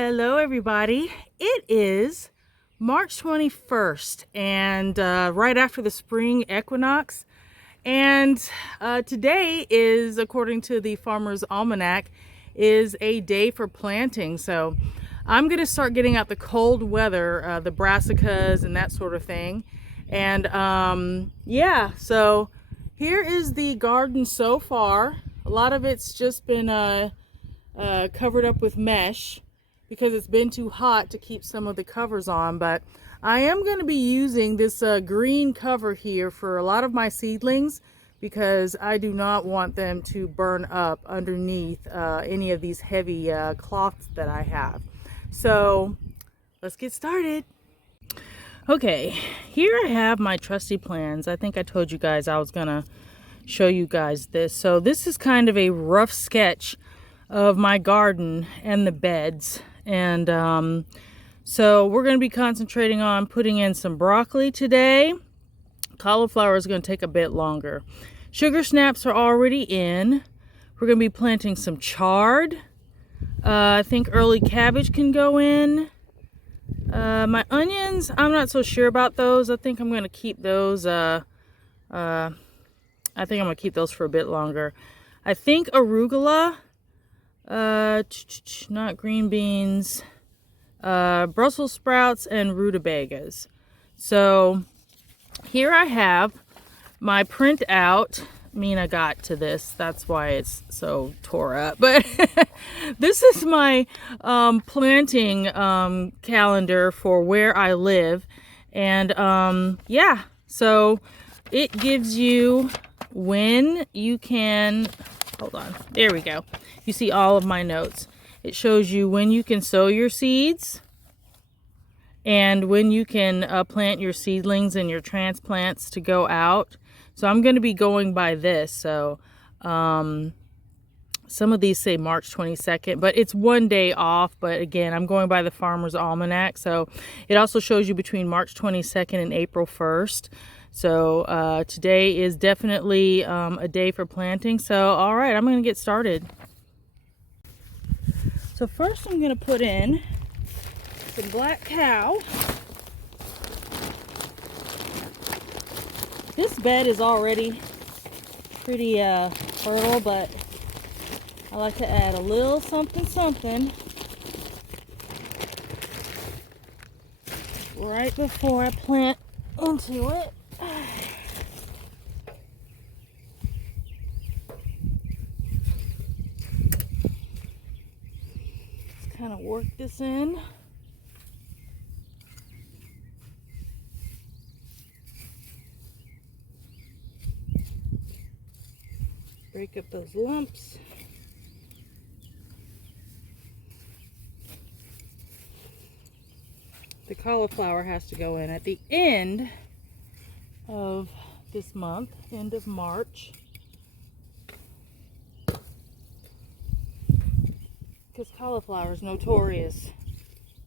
Hello, everybody. It is March 21st and right after the spring equinox. And today is, according to the Farmer's Almanac, is a day for planting. So I'm going to start getting out the cold weather, the brassicas and that sort of thing. And yeah, so here is the garden so far. A lot of it's just been covered up with mesh because it's been too hot to keep some of the covers on, but I am going to be using this green cover here for a lot of my seedlings because I do not want them to burn up underneath any of these heavy cloths that I have. So let's get started. Okay, here I have my trusty plans. I think I told you guys I was gonna show you guys this. So this is kind of a rough sketch of my garden and the beds. And so we're going to be concentrating on putting in some broccoli today. Cauliflower is going to take a bit longer. Sugar snaps are already in. We're going to be planting some chard. I think early cabbage can go in. My onions, I'm not so sure about those. I think I'm going to keep those. I think I'm going to keep those for a bit longer. I think arugula. Not green beans, Brussels sprouts, and rutabagas. So here I have my printout. Mina got to this, that's why it's so tore up. But this is my planting calendar for where I live. And yeah, so it gives you when you can. Hold on, there we go. You see all of my notes. It shows you when you can sow your seeds and when you can plant your seedlings and your transplants to go out. So I'm going to be going by this. So some of these say March 22nd, but it's one day off. But again, I'm going by the Farmer's Almanac. So it also shows you between March 22nd and April 1st. So today is definitely a day for planting. So all right, I'm going to get started. So first I'm going to put in some black cow. This bed is already pretty fertile, but I like to add a little something right before I plant into it. Kind of work this in. Break up those lumps. The cauliflower has to go in at the end of this month, end of March. Because cauliflower is notorious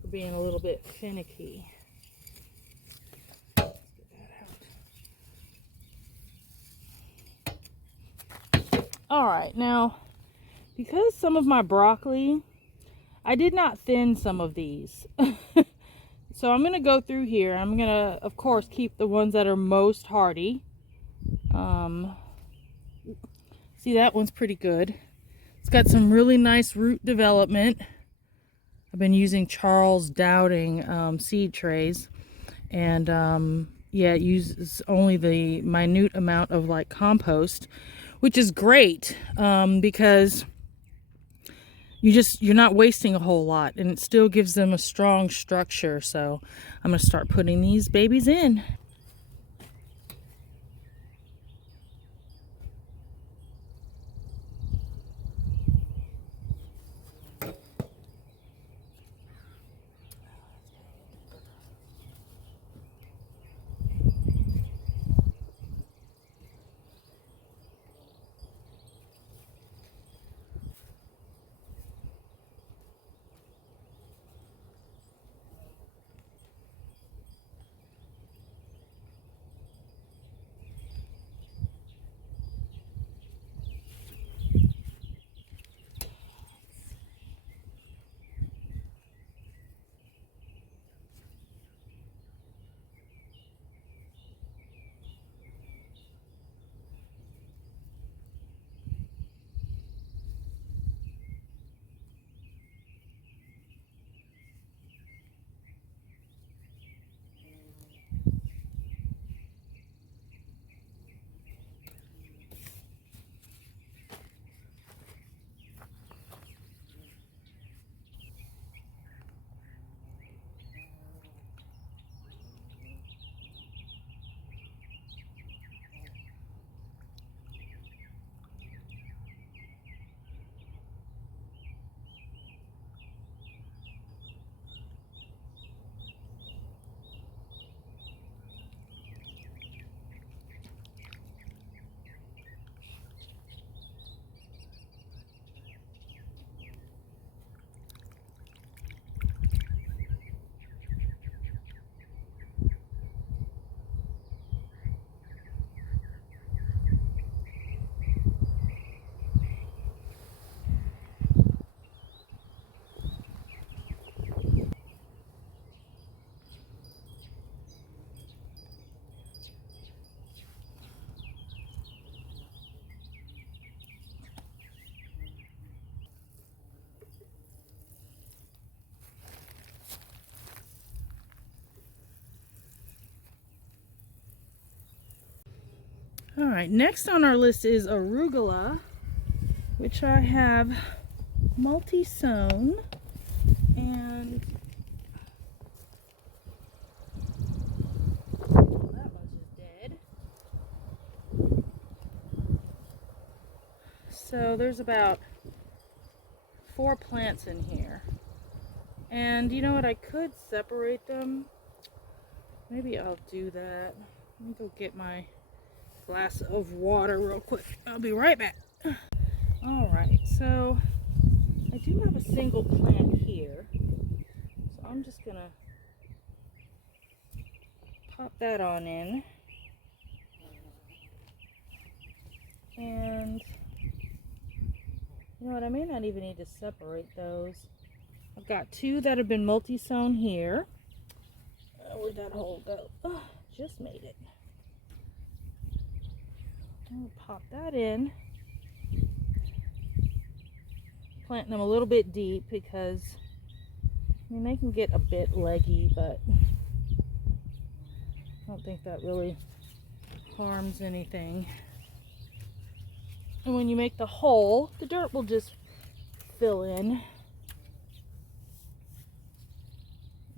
for being a little bit finicky. Let's get that out. Alright, now because some of my broccoli, I did not thin some of these. So I'm going to go through here. I'm going to, of course, keep the ones that are most hardy. See, that one's pretty good. It's got some really nice root development. I've been using Charles Dowding seed trays. And yeah, it uses only the minute amount of like compost, which is great because you're not wasting a whole lot, and it still gives them a strong structure. So I'm going to start putting these babies in. All right, next on our list is arugula, which I have multi-sown, and that one's just dead. So there's about 4 plants in here. And you know what, I could separate them. Maybe I'll do that. Let me go get my glass of water real quick. I'll be right back. All right, so I do have a single plant here. So I'm just gonna pop that on in. And you know what, I may not even need to separate those. I've got 2 that have been multi-sown here. Where'd that hole go? Oh, just made it. I'll pop that in. Planting them a little bit deep because, I mean, they can get a bit leggy, but I don't think that really harms anything. And when you make the hole, the dirt will just fill in.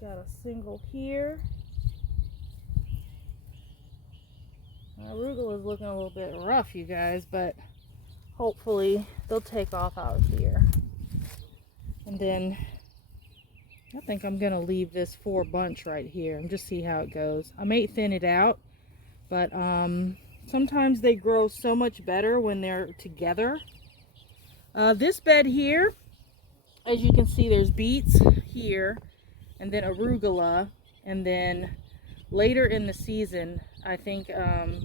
Got a single here. Arugula is looking a little bit rough, you guys, but hopefully they'll take off out here. And then I think I'm gonna leave this 4 bunch right here and just see how it goes. I may thin it out, but sometimes they grow so much better when they're together. This bed here, as you can see, there's beets here, and then arugula, and then later in the season, I think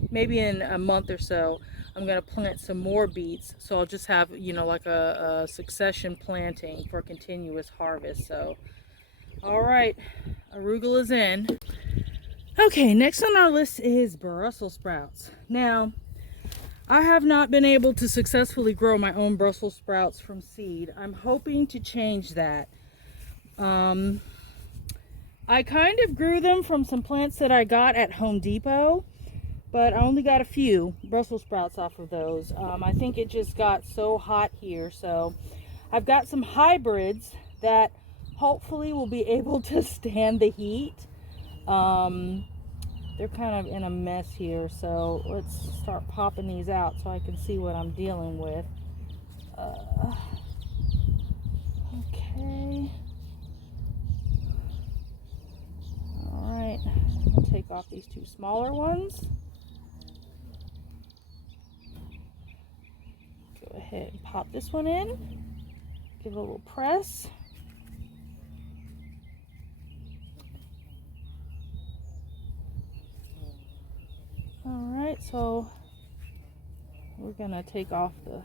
maybe in a month or so, I'm going to plant some more beets. So I'll just have, you know, like a succession planting for continuous harvest. So, all right, arugula's in. Okay, next on our list is Brussels sprouts. Now, I have not been able to successfully grow my own Brussels sprouts from seed. I'm hoping to change that. I kind of grew them from some plants that I got at Home Depot, but I only got a few Brussels sprouts off of those. I think it just got so hot here, so I've got some hybrids that hopefully will be able to stand the heat. They're kind of in a mess here, so let's start popping these out so I can see what I'm dealing with. Okay. Alright, I'm going to take off these 2 smaller ones. Go ahead and pop this one in. Give it a little press. Alright, so we're going to take off the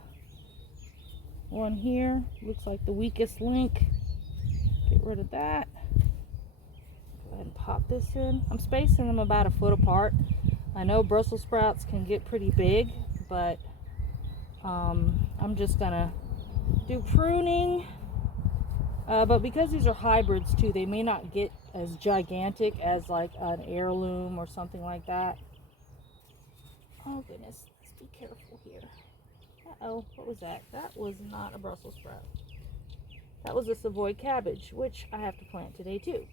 one here. Looks like the weakest link. Get rid of that. Go ahead and pop this in. I'm spacing them about 1 foot apart. I know Brussels sprouts can get pretty big, but I'm just gonna do pruning. But because these are hybrids too, they may not get as gigantic as like an heirloom or something like that. Oh goodness, let's be careful here. Uh-oh, what was that? That was not a Brussels sprout. That was a Savoy cabbage, which I have to plant today too.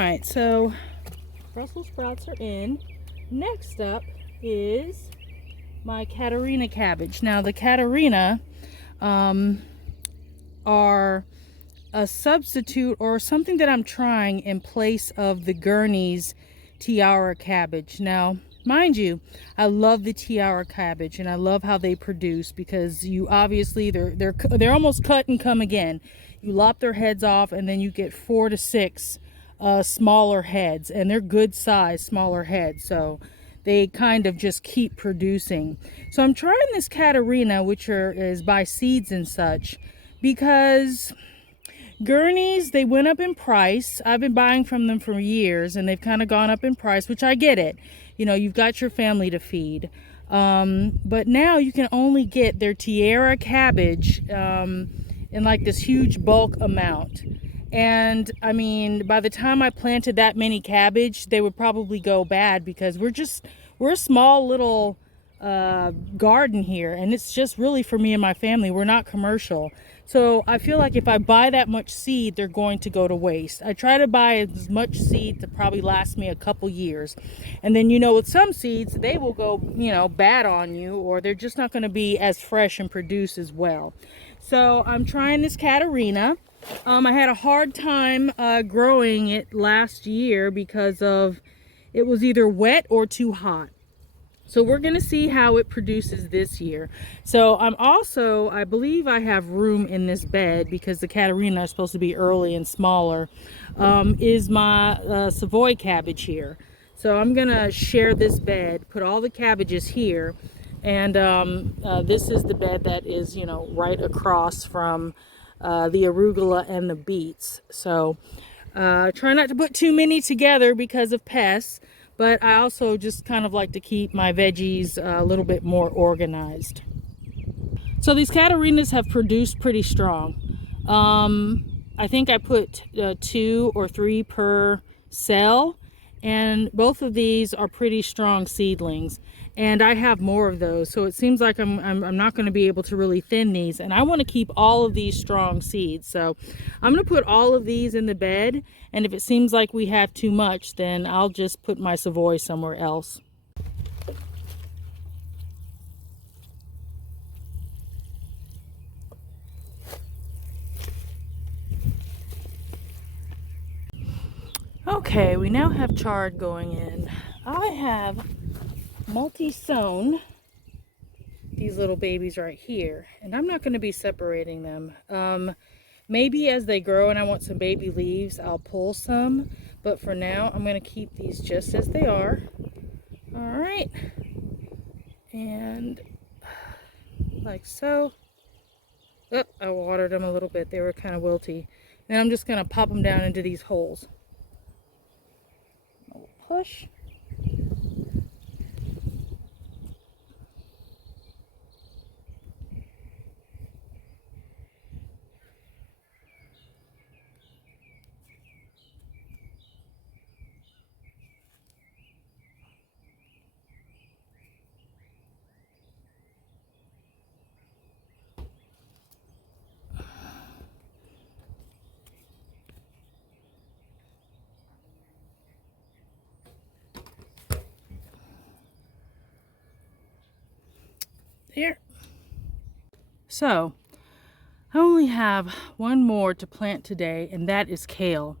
right, so Brussels sprouts are in. Next up is my Catarina cabbage. Now the Catarina are a substitute or something that I'm trying in place of the Gurney's Tiara cabbage. Now, mind you, I love the Tiara cabbage and I love how they produce, because you obviously they're almost cut and come again. You lop their heads off and then you get 4 to 6 smaller heads, and they're good size smaller heads, so they kind of just keep producing. So I'm trying this Catarina, which is by seeds and such, because Gurney's, they went up in price. I've been buying from them for years and they've kind of gone up in price, which I get it. You know, you've got your family to feed. But now you can only get their Tiara cabbage in like this huge bulk amount. And I mean, by the time I planted that many cabbage, they would probably go bad, because we're a small little garden here, and it's just really for me and my family. We're not commercial. So I feel like if I buy that much seed, they're going to go to waste. I try to buy as much seed to probably last me a couple years. And then, you know, with some seeds, they will go, you know, bad on you, or they're just not going to be as fresh and produce as well. So I'm trying this Catarina. I had a hard time growing it last year because of it was either wet or too hot. So we're going to see how it produces this year. So I believe I have room in this bed, because the Catarina is supposed to be early and smaller, is my Savoy cabbage here. So I'm going to share this bed, put all the cabbages here, and this is the bed that is, you know, right across from the arugula and the beets. So try not to put too many together because of pests. But I also just kind of like to keep my veggies a little bit more organized. So these Catarinas have produced pretty strong. I think I put 2 or 3 per cell, and both of these are pretty strong seedlings. And I have more of those, so it seems like I'm not going to be able to really thin these. And I want to keep all of these strong seeds, so I'm going to put all of these in the bed. And if it seems like we have too much, then I'll just put my Savoy somewhere else. Okay, we now have chard going in. I have multi-sown these little babies right here, and I'm not going to be separating them. Maybe as they grow and I want some baby leaves, I'll pull some, but for now I'm going to keep these just as they are. All right, and like so. Oh, I watered them a little bit, they were kind of wilty. And I'm just going to pop them down into these holes. Push. There. So I only have one more to plant today, and that is kale.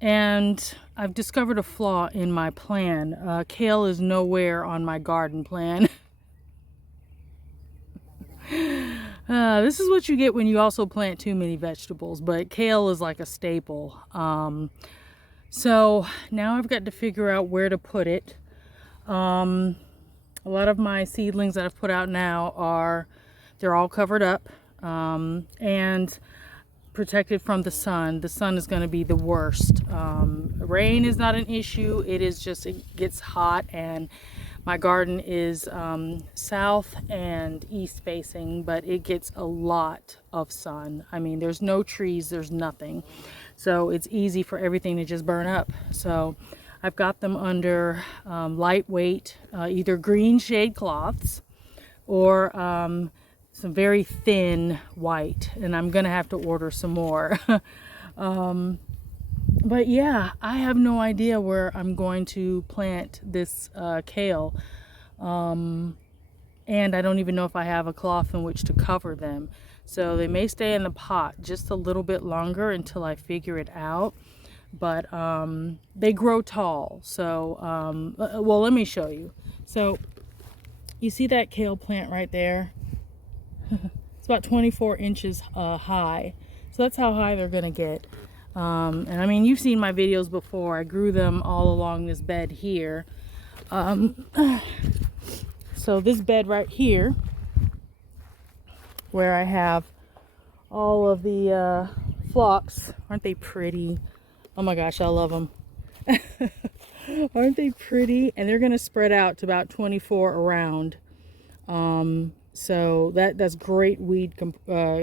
And I've discovered a flaw in my plan. Kale is nowhere on my garden plan. This is what you get when you also plant too many vegetables, but kale is like a staple. So now I've got to figure out where to put it. A lot of my seedlings that I've put out now they're all covered up and protected from the sun. The sun is going to be the worst. Rain is not an issue. It is just, it gets hot, and my garden is south and east facing, but it gets a lot of sun. I mean, there's no trees, there's nothing. So it's easy for everything to just burn up. So I've got them under lightweight, either green shade cloths or some very thin white, and I'm gonna have to order some more. But yeah, I have no idea where I'm going to plant this kale. And I don't even know if I have a cloth in which to cover them. So they may stay in the pot just a little bit longer until I figure it out. But they grow tall. So, well, let me show you. So you see that kale plant right there? It's about 24 inches high. So that's how high they're gonna get. And I mean, you've seen my videos before. I grew them all along this bed here. So this bed right here, where I have all of the phlox, aren't they pretty? Oh my gosh, I love them. Aren't they pretty? And they're gonna spread out to about 24 around. So that's great weed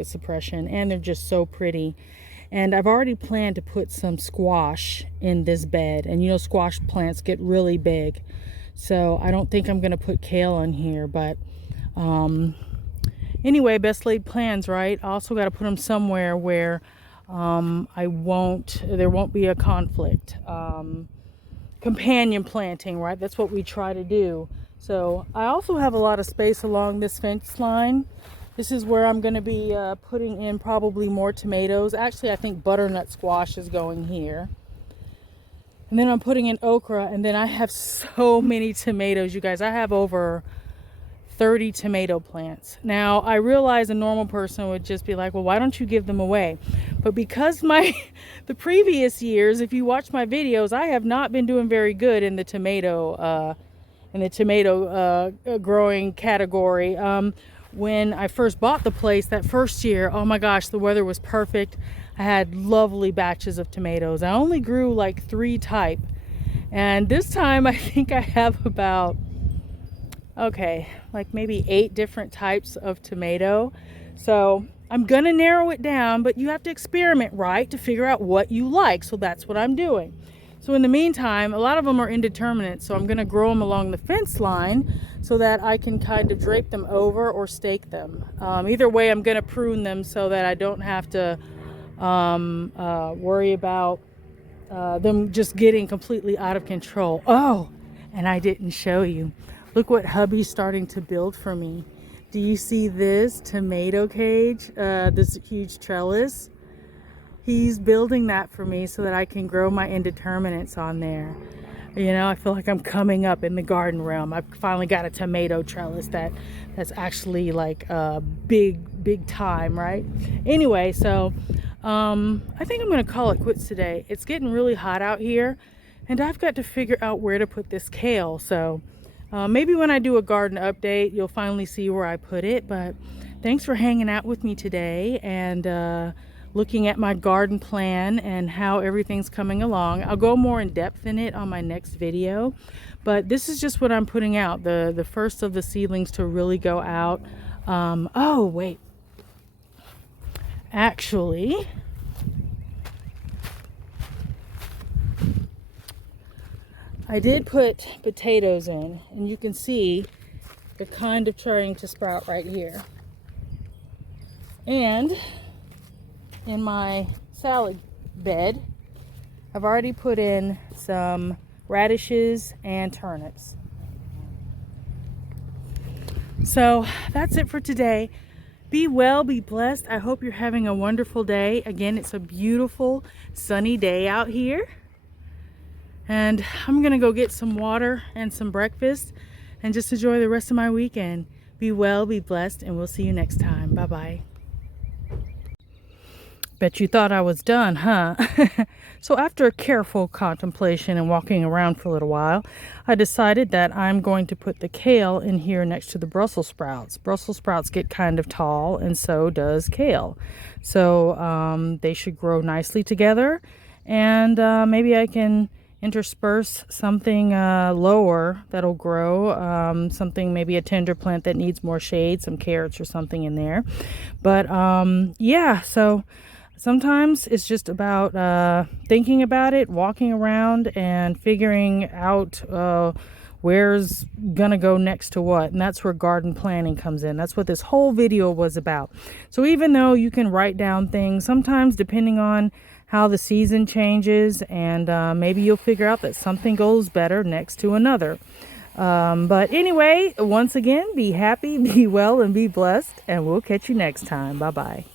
suppression, and they're just so pretty. And I've already planned to put some squash in this bed, and you know squash plants get really big, so I don't think I'm gonna put kale in here. But anyway, best laid plans, right? I also got to put them somewhere where there won't be a conflict. Companion planting, right? That's what we try to do. So I also have a lot of space along this fence line. This is where I'm going to be putting in probably more tomatoes. Actually, I think butternut squash is going here. And then I'm putting in okra, and then I have so many tomatoes, you guys. I have over 30 tomato plants. Now, I realize a normal person would just be like, well, why don't you give them away? But because the previous years, if you watch my videos, I have not been doing very good in the tomato growing category. When I first bought the place that first year, oh my gosh, the weather was perfect. I had lovely batches of tomatoes. I only grew like 3 type. And this time I think I have about, okay, like maybe 8 different types of tomato. So I'm gonna narrow it down, but you have to experiment, right, to figure out what you like. So that's what I'm doing. So in the meantime, a lot of them are indeterminate, so I'm gonna grow them along the fence line so that I can kind of drape them over or stake them. Either way, I'm gonna prune them so that I don't have to worry about them just getting completely out of control. Oh, and I didn't show you. Look what hubby's starting to build for me. Do you see this tomato cage? This huge trellis? He's building that for me so that I can grow my indeterminates on there. You know, I feel like I'm coming up in the garden realm. I've finally got a tomato trellis that's actually like big time, right? Anyway, so I think I'm gonna call it quits today. It's getting really hot out here, and I've got to figure out where to put this kale. So maybe when I do a garden update, you'll finally see where I put it. But thanks for hanging out with me today and looking at my garden plan and how everything's coming along. I'll go more in depth in it on my next video, but this is just what I'm putting out, the first of the seedlings to really go out. Oh wait, actually I did put potatoes in, and you can see they're kind of trying to sprout right here. And in my salad bed, I've already put in some radishes and turnips. So that's it for today. Be well, be blessed. I hope you're having a wonderful day. Again, it's a beautiful sunny day out here. And I'm gonna go get some water and some breakfast and just enjoy the rest of my weekend. Be well, be blessed, and we'll see you next time. Bye-bye. Bet you thought I was done, huh? So after a careful contemplation and walking around for a little while, I decided that I'm going to put the kale in here next to the Brussels sprouts. Brussels sprouts get kind of tall, and so does kale. So they should grow nicely together, and maybe I can intersperse something lower that'll grow, something, maybe a tender plant that needs more shade, some carrots or something in there. But yeah, so sometimes it's just about thinking about it, walking around and figuring out where's gonna go next to what. And that's where garden planning comes in. That's what this whole video was about. So even though you can write down things, sometimes depending on how the season changes, and maybe you'll figure out that something goes better next to another. But anyway, once again, be happy, be well, and be blessed, and we'll catch you next time. Bye-bye.